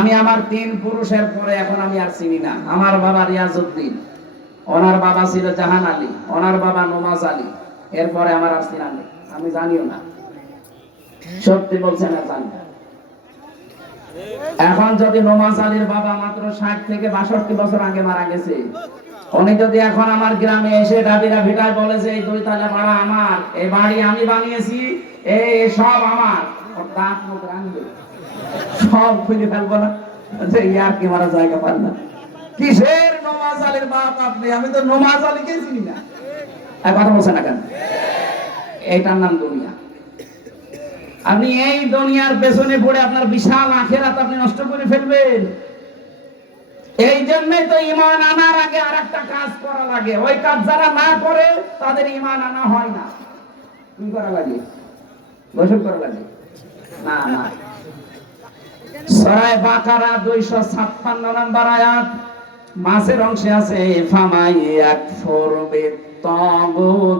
আমি আমার 3 পুরুষের পরে এখন আমি আর চিনি না। আমার বাবা রিয়াজউদ্দিন, ওনার বাবা ছিল জাহান আলী, ওনার বাবা নমাজ আলী, এরপরে আমার আর চিনা নেই, আমি জানিও না। সত্যি বলছেন না, জানি না। এখন যদি নমাজ আলীর বাবা মাত্র 60 থেকে 62 বছর আগে মারা গেছে, উনি যদি এখন আমার গ্রামে এসে দাবিরা ভিটায় বলে যে এই 2 তলা বাড়া আমার, এই বাড়ি আমি বানিয়েছি, এই সব আমার, ওর দাঁত মুখ রাঙবে, সব খুলে ফেলবো না যে ইয়ার কি মারা জায়গা পান না। কিসের নমাজ আলীর বাপ আপনি? আমি তো নমাজ আলীকে চিনি না। আর কথা বলছেন না কেন? এইটার নাম দুনিয়া। আপনি এই দুনিয়ার পেছনে পড়ে আপনার বিশাল আখিরাত আপনি নষ্ট করে ফেলবেন। এই জন্যই তো ঈমান আনার আগে আরেকটা কাজ করা লাগে। ওই কাজ যারা না করে তাদের ঈমান আনা হয় না। কি করা লাগে? গোসল করা লাগে? না না। সূরা বাকারা 256 নম্বর আয়াত, মাঝের অংশে আছে ফামাই ইয়াকফুর বিত তাগুত